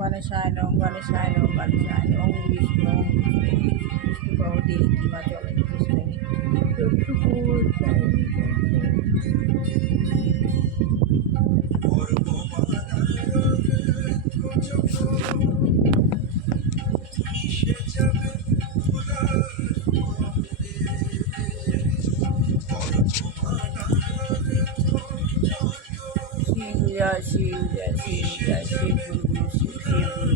গণেশায় নম গণেশায় নম গণেশায় নম বিষ্ণু বিষ্ণু ভগবতী কিংবা চলেন কৃষ্ণানী শিব জয় শিব জয় শিব গুরু শিব শিব গুরু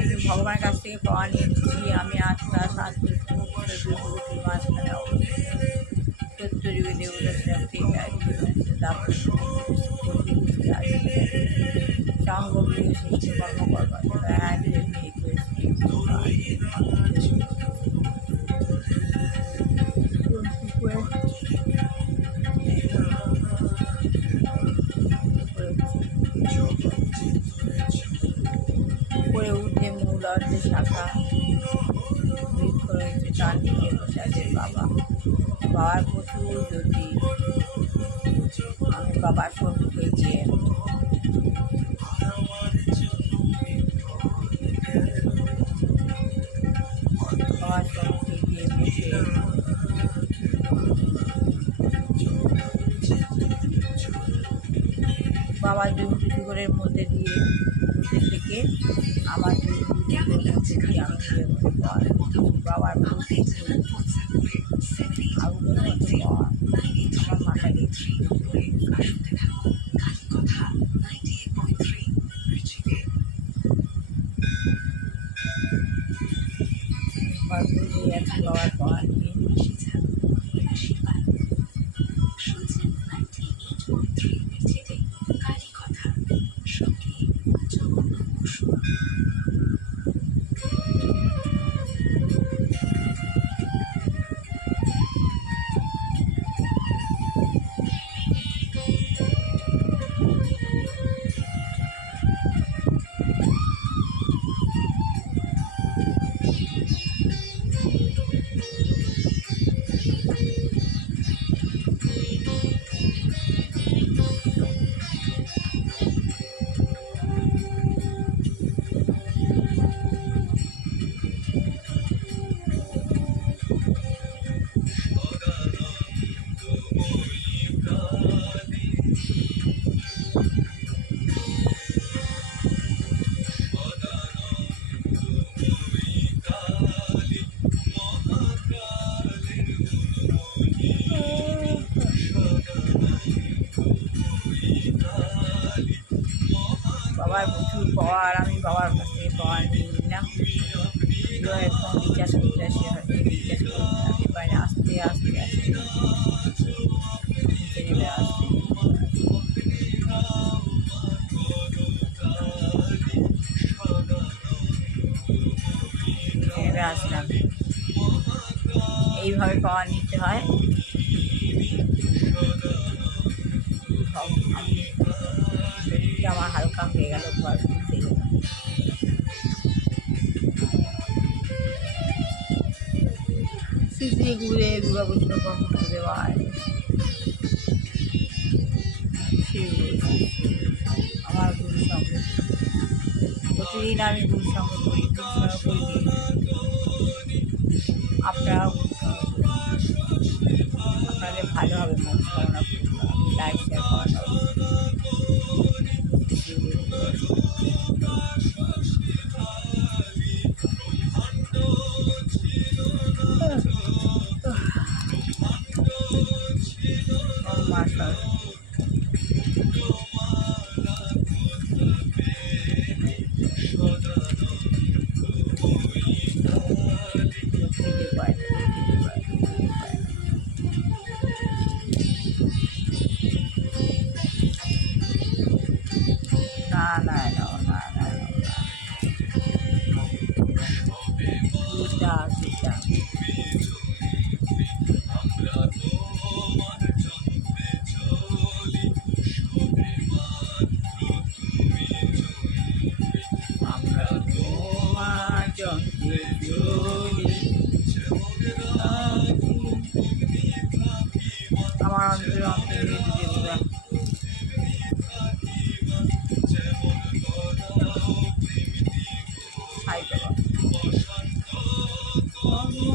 আমি ভগবানের কাছ থেকে পাওয়া নিচ্ছি। আমি আত্মা শান্তি মাঝখানে সত্য যুগে দেবতা সঙ্গপ্রিয় শিষ্য কর্মকর্তা উপরে উঠে মূল অর্ধে শাখা বৃক্ষ রয়েছে, তার নিচে বসে আছে বাবা। বাবার প্রচুর জ্যোতি। আমি বাবার শক্তিকে গিয়ে বাবার শক্তি গিয়ে বসে বাবার যুগের মধ্যে দিয়ে থেকে আমার বাবার আমার মাথায় বাবার পাওয়া নিয়ে বাবার প্রচুর পাওয়ার। আমি বাবার কাছ থেকে পাওয়ার নিয়ে নিলাম। এখন রিচার্জ করতে আসে, হয়তো রিচার্জ করতে পারে আস্তে আস্তে আস্তে নিচে নেমে আসছে। নেমে আসলাম। এইভাবে পাওয়ার নিতে হয়। আমার হালকা হয়ে গেল, ঘর ঘুরতে গেলাম। শ্রী ঘুরে দুর্গাপুজো করতে দেওয়ায় আমার গুরু সঙ্গ প্রতিদিন আমি গুরু সঙ্গ করি। গুরু সঙ্গ করি, আপনারাও গুরু সঙ্গ করি। আপনাদের ভালো হবে মনস্কামনা লাইক শেয়ার করা।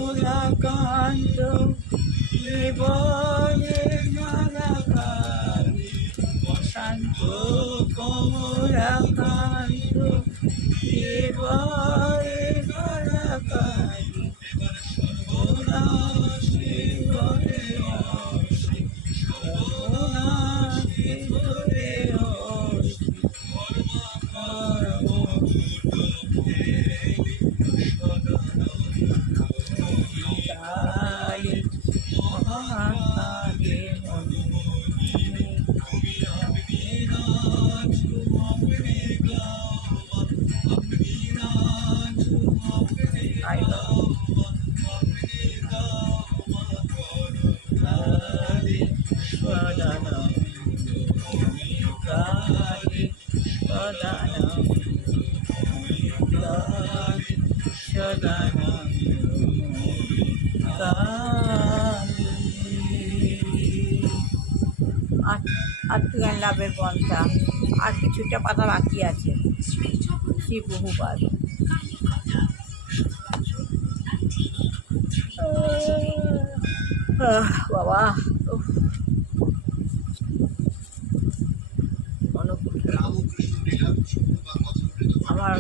কমলাকান্ত দেবরে মালাকারি শান্ত কমলাকান্ত দেবরে মালাকারি করুণা শিবরে করুণা শিবরে কালী মহাকালী মনি সদানা কালী সদানা কালী সদানা আত্মজ্ঞান লাভের পন্থা আর কিছুটা পাতা বাকি আছে। শ্রী বহুপাদ। বাবা আমার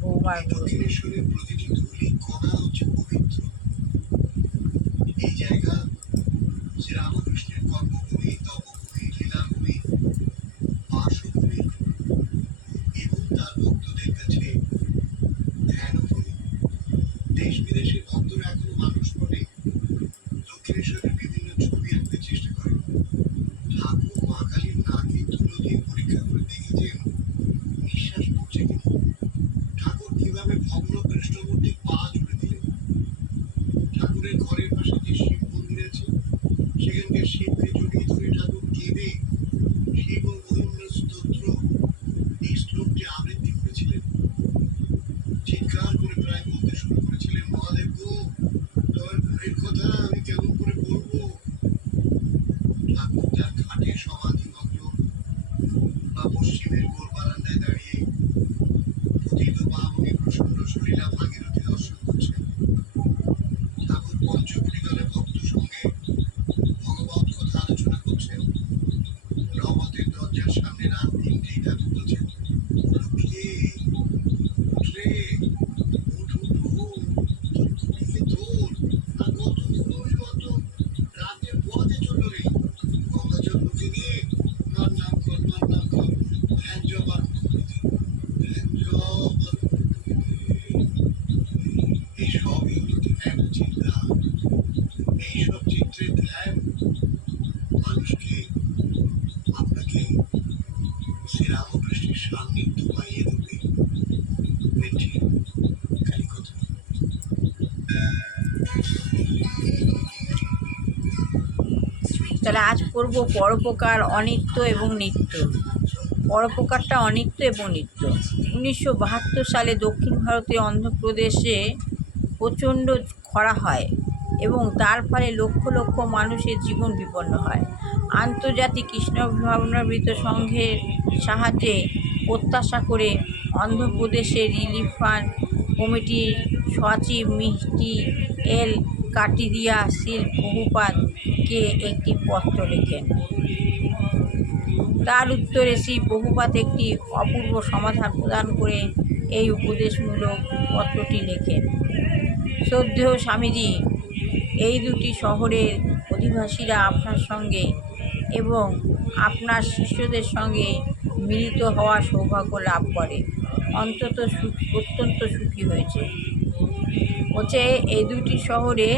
বৌমার এই জায়গা শ্রীরামকৃষ্ণের কর্মভূমি, তপভূমি, লীলাভূমি, বাসভূমি এবং তার ভক্তদের কাছে ধ্যানভূমি। দেশ বিদেশের ভক্তরা এখনো মানুষ মনে দক্ষিণেশ্বরের বিভিন্ন ছবি আঁকতে চেষ্টা করে। ঠাকুর মা কালীর নাকে তুলো দিয়ে পরীক্ষা করে দেখেছেন নিঃশ্বাস পড়ছে কিনা। ঠাকুর কিভাবে ভগ্ন কৃষ্ণমূর্তির পা জুড়ে দিলেন। ঠাকুরের ঘরের পাশে যে শিব মন্দির আছে সেখানকার শিবকে জড়িয়ে ধরে ঠাকুর কেঁদে শিব ও মহিম্ন স্তোত্র এই শ্লোকটি আবৃত্তি করেছিলেন। চিৎকার করে প্রায় বলতে শুরু করেছিলেন, মহাদেব গো, তোমার ঘরের কথা আমি কেমন করে বলবো। ঠাকুর তার ঘাটে সমাধিমগ্ন বা পশ্চিমের গোল বারান্দায় দাঁড়িয়ে পতিত পাবনী প্রসন্ন সলীলা ভাগীরথী দর্শন করছেন। ঠাকুর পঞ্চকুড়ি দলে ভক্ত সঙ্গে ভগবত কথা আলোচনা করছেন। রহমতের দরজার সামনে রাত 3টেই ঠাকুর বলছেন, লক্ষ্মী উঠরে, উঠ উঠ উঠ, তোর কুটিকে তোর, আর কত ধুলোই মত রাতের পথে চলল রে। গঙ্গা জল মুখে দিয়ে মার নাম কর, মার নাম কর, ধ্যান জপ আরম্ভ করে দে, ধ্যান জপ আরম্ভ করে দে। এই সবই হলো ধ্যান চিন্তা। এইসব চিত্রের ধ্যান মানুষকে, আপনাকে শ্রীরামকৃষ্ণের সান্নিধ্য পাইয়ে দেবে। কালীকথা। তাহলে আজ পড়ব পরোপকার, অনিত্য এবং নিত্য। পরোপকারটা অনিত্য এবং নিত্য। 1972 সালে দক্ষিণ ভারতে অন্ধ্রপ্রদেশে প্রচণ্ড খরা হয় এবং তার ফলে লক্ষ লক্ষ মানুষের জীবন বিপন্ন হয়। আন্তর্জাতিক কৃষ্ণ ভাবনামৃত সংঘের সাহায্যে প্রত্যাশা করে অন্ধ্রপ্রদেশের রিলিফ ফান্ড কমিটির সচিব মিষ্টি এল কাটিরিয়া শিল বহুপাদকে একটি পত্র লেখেন। তার উত্তরে শ্রী বহুপাদ একটি অপূর্ব সমাধান প্রদান করে এই উপদেশমূলক পত্রটি লেখেন। শ্রদ্ধেয় স্বামীজি, এই দুটি শহরের অধিবাসীরা আপনার সঙ্গে এবং আপনার শিষ্যদের সঙ্গে মিলিত হওয়ার সৌভাগ্য লাভ করে অত্যন্ত সুখী হয়েছে। হচ্ছে এই দুটি শহরে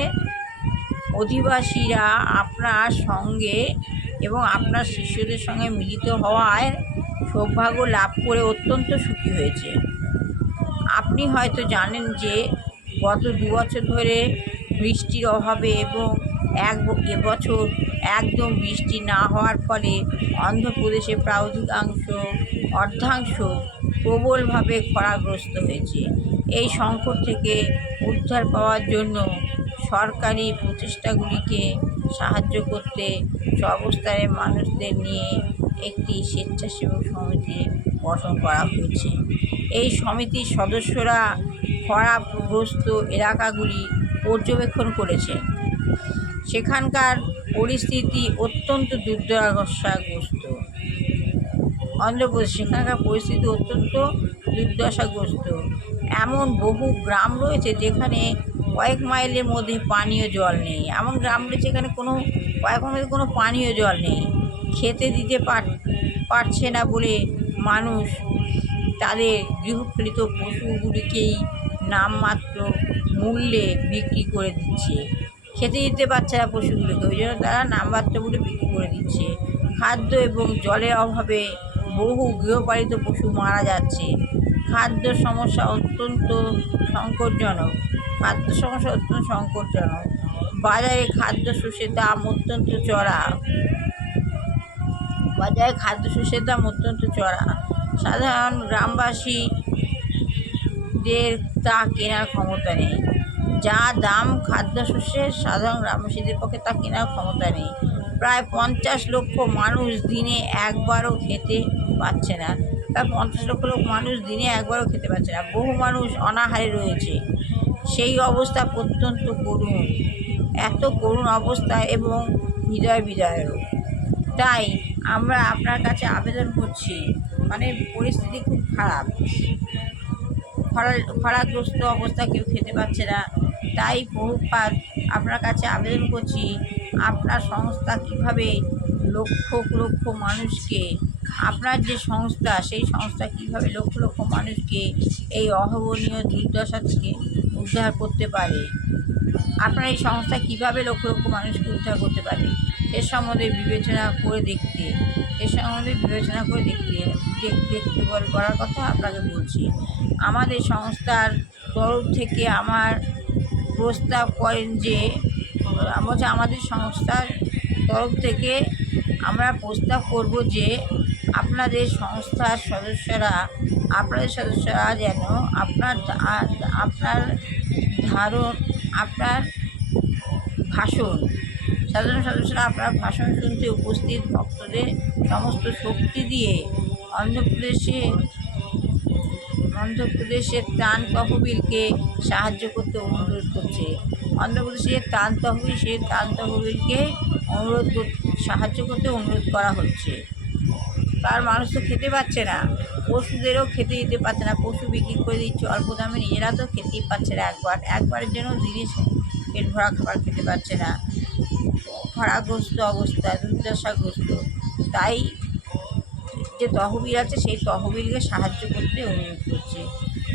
অধিবাসীরা আপনার সঙ্গে এবং আপনার শিষ্যদের সঙ্গে মিলিত হওয়ায় সৌভাগ্য লাভ করে অত্যন্ত সুখী হয়েছে। আপনি হয়তো জানেন যে গত 2 বছর ধরে বৃষ্টির অভাবে এবং এবছর একদম বৃষ্টি না হওয়ার ফলে অন্ধ্রপ্রদেশে প্রায় অর্ধাংশ প্রবলভাবে খরাগ্রস্ত হয়েছে। এই সংকট থেকে উদ্ধার পাওয়ার জন্য সরকারি প্রচেষ্টাগুলিকে সাহায্য করতে সর্বস্তরের মানুষদের নিয়ে একটি স্বেচ্ছাসেবক সমিতি গঠন করা হয়েছে। এই সমিতির সদস্যরা খরাগ্রস্ত এলাকাগুলি পর্যবেক্ষণ করেছেন। সেখানকার পরিস্থিতি অত্যন্ত দুর্দশাগ্রস্ত। অন্ধ্রপ্রদেশ, সেখানকার পরিস্থিতি অত্যন্ত দুর্দশাগ্রস্ত। এমন বহু গ্রাম রয়েছে যেখানে কয়েক মাইলের মধ্যে পানীয় জল নেই। এমন গ্রাম রয়েছে যেখানে কয়েক মাইলের কোনো পানীয় জল নেই। খেতে দিতে পারছে না বলে মানুষ তাদের গৃহপালিত পশুগুলিকেই নামমাত্র মূল্যে বিক্রি করে দিচ্ছে। খেতে দিতে পারছে না পশুগুলিকে, ওই জন্য তারা নামমাত্র মূল্যে বিক্রি করে দিচ্ছে। খাদ্য এবং জলের অভাবে বহু গৃহপালিত পশু মারা যাচ্ছে। খাদ্য সমস্যা অত্যন্ত সংকটজনক। বাজারে খাদ্যশস্যের দাম অত্যন্ত চড়া। সাধারণ গ্রামবাসীদের তা কেনার ক্ষমতা নেই। যা দাম খাদ্যশস্যের, সাধারণ গ্রামবাসীদের পক্ষে তা কেনার ক্ষমতা নেই। প্রায় 50 লক্ষ মানুষ দিনে একবারও খেতে পাচ্ছে না। বহু মানুষ অনাহারে রয়েছে। সেই অবস্থা অত্যন্ত করুণ, এত করুণ অবস্থা এবং হৃদয় বিদারক। তাই আমরা আপনার কাছে আবেদন করছি, পরিস্থিতি খুব খারাপ, খরাগ্রস্ত অবস্থা, কেউ খেতে পাচ্ছে না। তাই প্রভুপাদ আপনার কাছে আবেদন করছি, আপনার সংস্থা কীভাবে লক্ষ লক্ষ মানুষকে, আপনার যে সংস্থা, সেই সংস্থা কীভাবে লক্ষ লক্ষ মানুষকে এই অভাবনীয় দুর্দশা থেকে উদ্ধার করতে পারে, আপনার এই সংস্থা কীভাবে লক্ষ লক্ষ মানুষকে উদ্ধার করতে পারে, সে সম্বন্ধে বিবেচনা করে দেখতে করার কথা আপনাকে বলছি। আমাদের সংস্থার তরফ থেকে আমরা প্রস্তাব করব যে আপনাদের সংস্থার সদস্যরা যেন আপনার ভাষণ, সাধারণ সদস্যরা আপনার ভাষণ শুনতে উপস্থিত ভক্তদের সমস্ত শক্তি দিয়ে অন্ধ্রপ্রদেশের ত্রাণ তহবিলকে সাহায্য করতে অনুরোধ করছে। সাহায্য করতে অনুরোধ করা হচ্ছে। তার মানুষ তো খেতে পাচ্ছে না, পশুদেরও খেতে দিতে পারছে না, পশু বিক্রি করে দিচ্ছে অল্প দামে, নিজেরা তো খেতেই পাচ্ছে না। একবারের জন্য জিনিস পেট ভরা খাবার খেতে পারছে না। খরাগ্রস্ত অবস্থা, দুর্দশাগ্রস্ত। তাই যে তহবিল আছে, সেই তহবিলকে সাহায্য করতে অনুরোধ করছে।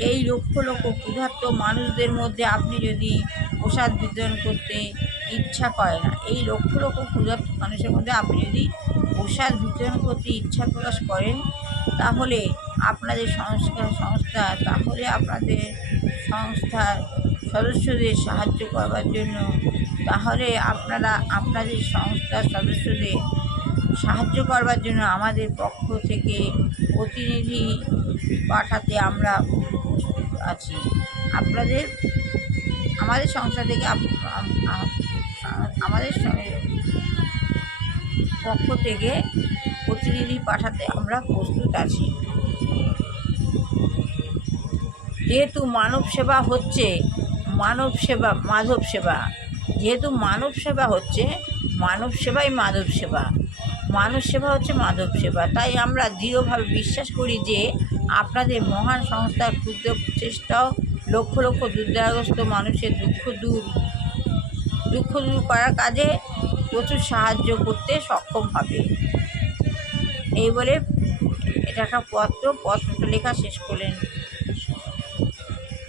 এই লক্ষ লক্ষ ক্ষুধার্ত মানুষদের মধ্যে আপনি যদি প্রসাদ বিতরণ করতে ইচ্ছা করে না, এই লক্ষ লক্ষ ক্ষুধার্ত মানুষের মধ্যে আপনি যদি প্রসাদ বিতরণ করতে ইচ্ছা প্রকাশ করেন, তাহলে আপনাদের সংস্থার সদস্যদের সাহায্য করবার জন্য, আমাদের পক্ষ থেকে প্রতিনিধি পাঠাতে আমরা প্রস্তুত আছি। আমাদের সংস্থা থেকে আমাদের পক্ষ থেকে প্রতিনিধি পাঠাতে আমরা প্রস্তুত আছি। যেহেতু মানব সেবা হচ্ছে মাধব সেবা, তাই আমরা দৃঢ়ভাবে বিশ্বাস করি যে আপনাদের মহান সংস্থার ক্ষুদ্র প্রচেষ্টাও লক্ষ লক্ষ দুর্দাগ্রস্ত মানুষের দুঃখ দূর করার কাজে প্রচুর সাহায্য করতে সক্ষম হবে। এই বলে এটা একটা পত্রটা লেখা শেষ করলেন।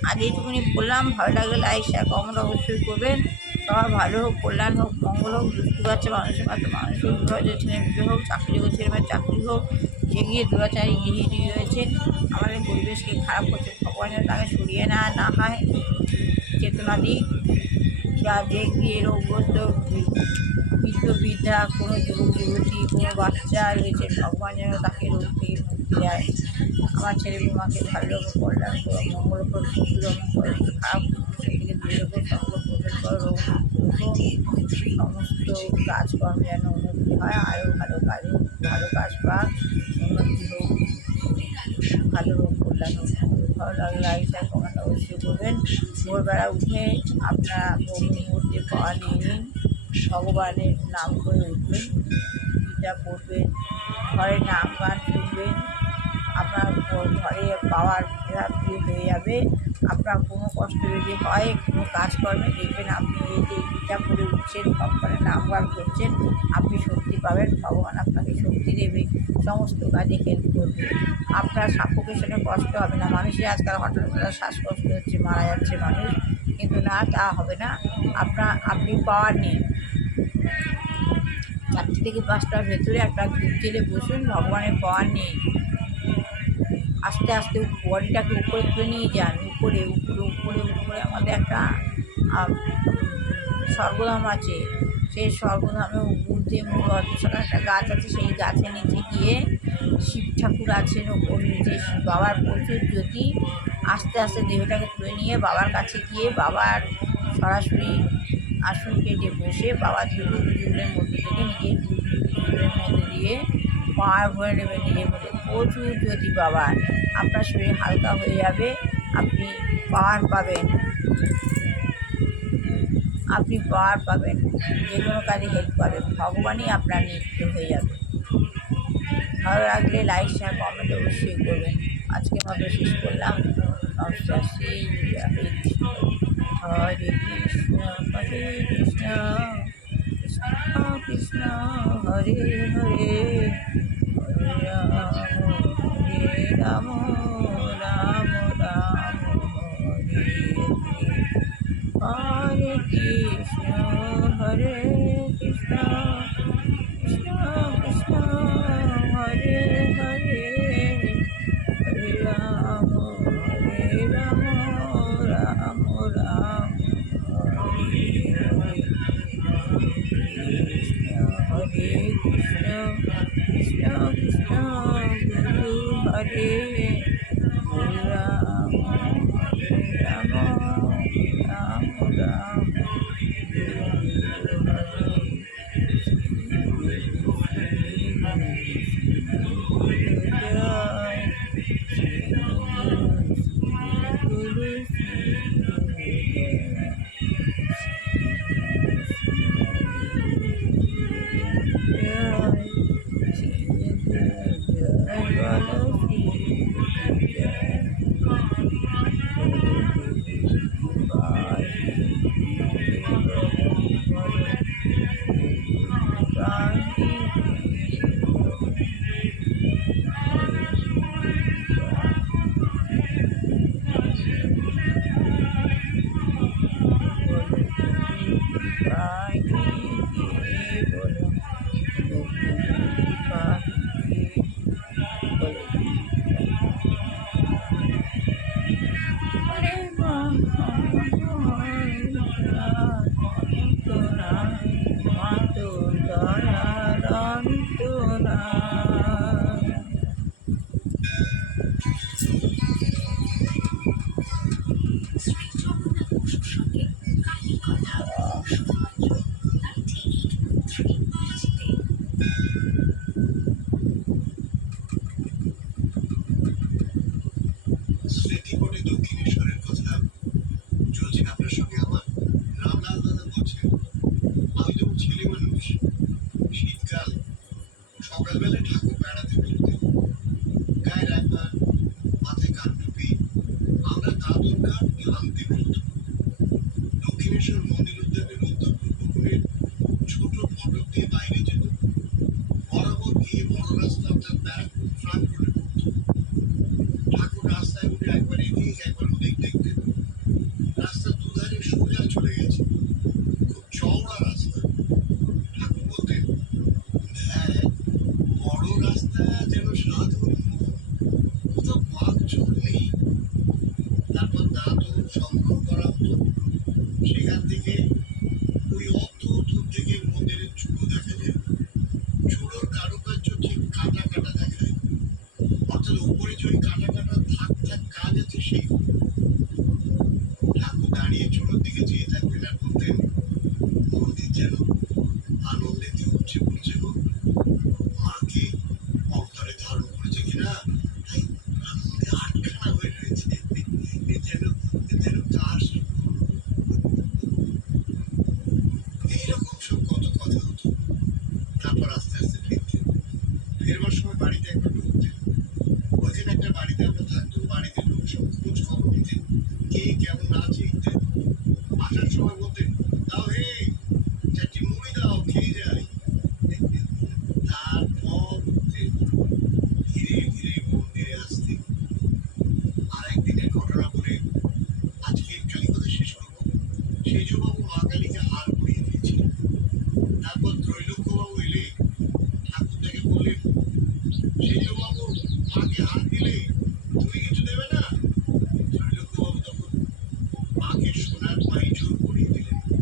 আজ এইটুকুনি বললাম। ভালো লাগলে লাইক, শেয়ার, কমেন্ট অবশ্যই করবেন। সবার ভালো হোক, কল্যাণ হোক, মঙ্গল হোক। দুঃখী বাচ্চা মানুষের মাত্র মানুষ হোক, বিবাহিত ছেলে বিবাহ হোক, চাকরি হোক ছেলে মেয়ের চাকরি হোক, যে গিয়ে দুরাচারী গৃহিণী রয়েছে আমাদের পরিবেশকে খারাপ করছে, ভগবানের তাকে সরিয়ে না হয় চেতনা দিক। যা যে গিয়ে রোগগ্রস্ত বৃদ্ধা, কোনো যুবক যুবতী, কোনো বাচ্চা রয়েছে, ভগবান যেন তাকে রোগ থেকে মুক্তি দেয়। আমার ছেলে বৌমাকে ভালো রকম কল্যাণ করো, মঙ্গল করো, সুরম করো, খারাপ থেকে দূরে করো, সংগ্রহ করো, সমস্ত কাজকর্ম যেন উন্নতি হয়, আরও ভালো কাজ পাক, উন্নতি হোক, ভালো হোক, কল্যাণ হোক। ভালো লাগলে লাইক, শেয়ার, কমেন্ট অবশ্যই করবেন। ভোরবেলা উঠে আপনারা বহু মুহূর্তে পাওয়া নিয়ে নিন, ভগবানের নাম করে উঠবেন, গীতা পড়বেন, ঘরে নাম গান শুনবেন, আপনার ঘরে পাওয়ার প্রাপ্তি হয়ে যাবে। আপনার কোনো কষ্ট যদি হয় কোনো কাজকর্মে, দেখবেন আপনি এই যে গীতা পড়ে উঠছেন, ভগবানের নাম গান করছেন, আপনি শক্তি পাবেন, ভগবান আপনাকে শক্তি দেবে, সমস্ত কাজে হেল্প করবে, আপনার সাফোকেশনে কষ্ট হবে না। মানুষের আজকাল হঠাৎ হঠাৎ শ্বাসকষ্ট হচ্ছে, মারা যাচ্ছে মানুষ, কিন্তু না, তা হবে না। আপনি পাওয়ার নিন। 4টে থেকে 5টার ভেতরে একটা ধূপ জেলে বসুন, ভগবানের পাওয়ার নিন। আস্তে আস্তে বডিটাকে উপরে তুলে নিয়ে যান, উপরে উপরে উপরে উপরে আমাদের একটা স্বর্গধাম আছে, সেই স্বর্গধামে ঊর্ধ্বে মূল অর্ধশাখার একটা গাছ আছে, সেই গাছের নিচে গিয়ে শিব ঠাকুর আছেন ওপর নিচে, বাবার প্রচুর জ্যোতি। আস্তে আস্তে দেহটাকে তুলে নিয়ে বাবার কাছে গিয়ে বাবার সরাসরি আসন পেটে বসে বাবা দুজনের মধ্যে থেকে নিজের দুজনের মধ্যে দিয়ে পাওয়ার ভরে নেবেন নিজের মধ্যে, প্রচুর জ্যোতি বাবার। আপনার শরীর হালকা হয়ে যাবে, আপনি পাওয়ার পাবেন, আপনি পাওয়ার পাবেন, যে কোনো কাজে হেল্প পাবেন, ভগবানই আপনার নিত্য হয়ে যাবে। ভালো লাগলে লাইক শেয়ার কমেন্ট অবশ্যই করবেন। আজকের মতো শেষ করলাম। নমস্কার, শ্রী হরে কৃষ্ণ, হরে কৃষ্ণ, হরে কৃষ্ণ, কৃষ্ণ কৃষ্ণ, হরে হরে, হরে রাম, হরে রাম, রাম রাম, হরে হরে, হরে কৃষ্ণ, হরে কৃষ্ণ, কৃষ্ণ কৃষ্ণ, হরে হরে, হরে রাম, রাম রাম, হরে হরে, কৃষ্ণ হরে কৃষ্ণ, কৃষ্ণ কৃষ্ণ, গুরু হরে, হরে রাম, রাম রাম, গুরু হরে, স্মৃতিকটে দক্ষিণেশ্বরের কথা চলছে আপনার সঙ্গে আমার। রামলাল দাদা বলছেন, আমি যখন ছেলে মানুষ, শীতকাল, সকালবেলা ঠাকুর বেড়াতে বেরোতেন, গায়ে রাখা, মাথায় কান টুপি, আমরা দাদুর কাঠ ভাঙতে বেরোতাম। দক্ষিণেশ্বর মন্দির উদ্যানের উত্তর পূর্ব কোণের ছোট ফটক দিয়ে বাইরে যেত, বরাবর গিয়ে বড় রাস্তা অর্থাৎ ব্যাক ফ্রন্ট রোডে পড়তো। ঠাকুর রাস্তায় উঠে একবার এদিক একবার ওদিক দেখতেন। রাস্তার দুধারে সোজা চলে গেছে, খুব চওড়া রাস্তা। ঠাকুর বলতেন, দেখ, বড় রাস্তা যেন সাধুর মন, কোথাও বাঁকঝোড় নেই। তারপর দাদু সংগ্রহ করা হতো, সেখান থেকে ওই অত দূর থেকে মন্দিরের চূড়ো দেখা যায়। চূড়োর কারুকার্য ঠিক কাটা কাটা দেখায়, অর্থাৎ উপরে যে ওই কাটা কাটা থাক থাক কাজ আছে সেই। ঠাকুর দাঁড়িয়ে চূড়োর দিকে চেয়ে থাকতেন আর বলতেন, মন্দির যেন আনন্দেতে উঠছে পড়ছে গো, মাকে অন্তরে ধারণ করেছে কিনা, তাই আনন্দে আটখানা হয়ে রয়েছে, যেন সব কত কথা হতো, তারপর আস্তে আস্তে ফিরতেন। ফেরবার সময় বাড়িতে একবার ঢুকতেন। ওইখানে একটা বাড়িতে আমরা থাকতাম, বাড়িতে লোক সব খোঁজ খবর নিতেন, কে কেমন আছে ইত্যাদি। আসার সময় বলতেন, দাও হে, চারটি মুড়ি দাও, খেয়ে যাই। তারপর উঠতেন, ধীরে ধীরে মন্দিরে আসতেন। আর একদিনের ঘটনা বলে আজকের কালীকথা শেষ করবো। সেজবাবু মা কালীকে হার পরিয়ে দিয়েছিলেন। তারপর ত্রৈলোক্যবাবু এলে ঠাকুরদাকে বললেন, সেজবাবু মাকে হার দিলে তুমি কিছু দেবে না? ত্রৈলোক্যবাবু তখন মাকে সোনার পাইজোর পরিয়ে দিলেন।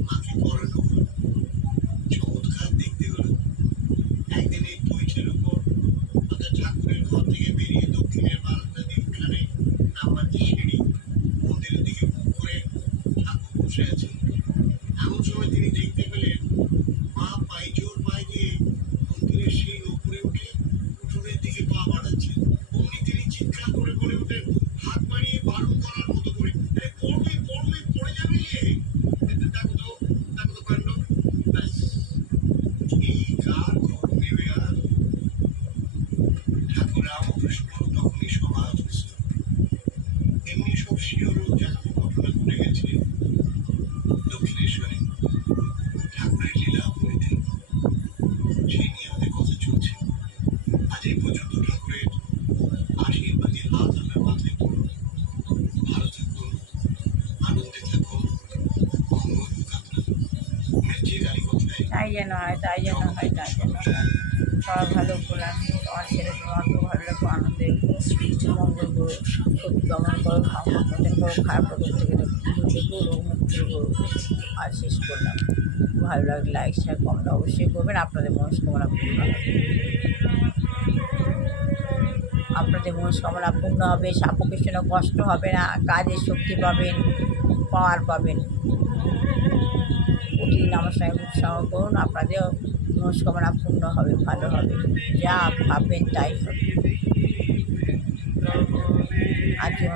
মাকে পরানো হলো। চমৎকার দেখতে হলো। একদিন এই পৈঠের উপর আমাদের ঠাকুরের ঘর থেকে বেরিয়ে দক্ষিণের বারান্দা দিয়ে উঠানে নামবার যে সিঁড়ি, মন্দিরের দিকে মুখ করে ঠাকুর বসে আছেন। এমন সময় তিনি দেখতে পেলেন মা পাইজোর পায়ে দিয়ে মন্দিরের সেই উপরে উঠে উঠোনের দিকে পা বাড়াচ্ছেন। অমনি তিনি চিৎকার করে বলে ওঠেন, হাত বাড়িয়ে বারণ করার মতো করে, "আরে পড়বে পড়বে, পড়ে যাবে যে। দেখো তো কাণ্ড।" ব্যাস, এই কার ঘর নেবে আর? ঠাকুর রামকৃষ্ণ তখনই সমাধিস্থ। এমনি সব শিহরণ জানানো ঘটনা ঘটে গেছে দক্ষিণেশ্বরে ঠাকুরের লীলা ভূমিতে। সেই নিয়ে আমাদের কথা চলছে। আজ এই পর্যন্ত। ঠাকুরের আশীর্বাদী হাত আপনার মাথায় পড়ুন। ভালো থাকুন, আনন্দে থাকুন, মঙ্গল কামনা। মির্জি কালীকথায় তাই যেন হয়, তাই যেন হয়, তাই যেন হয়। সবার ভালো করলাম, আমার ছেলে তোমাকেও ভালো রাখো, আনন্দে মঙ্গল করো, সত্যি দমন করো, সংকট মোচন করো, খারাপ প্রকোপ থেকে দেখো, রোগ মুক্তি করো। আর শেষ করলাম। ভালো লাগলে লাইক শেয়ার কমেন্ট অবশ্যই করবেন। আপনাদের মনস্কামনা পূর্ণ হবে, আপনাদের মনস্কামনা পূর্ণ হবে, সাপোকের জন্য কষ্ট হবে না, কাজের শক্তি পাবেন, পাওয়ার পাবেন। প্রতিদিন আমার সঙ্গে উৎসাহ করুন, আপনাদের মনস্কামনা পূর্ণ হবে, ভালো হবে, যা ভাববেন তাই হবে। আজকে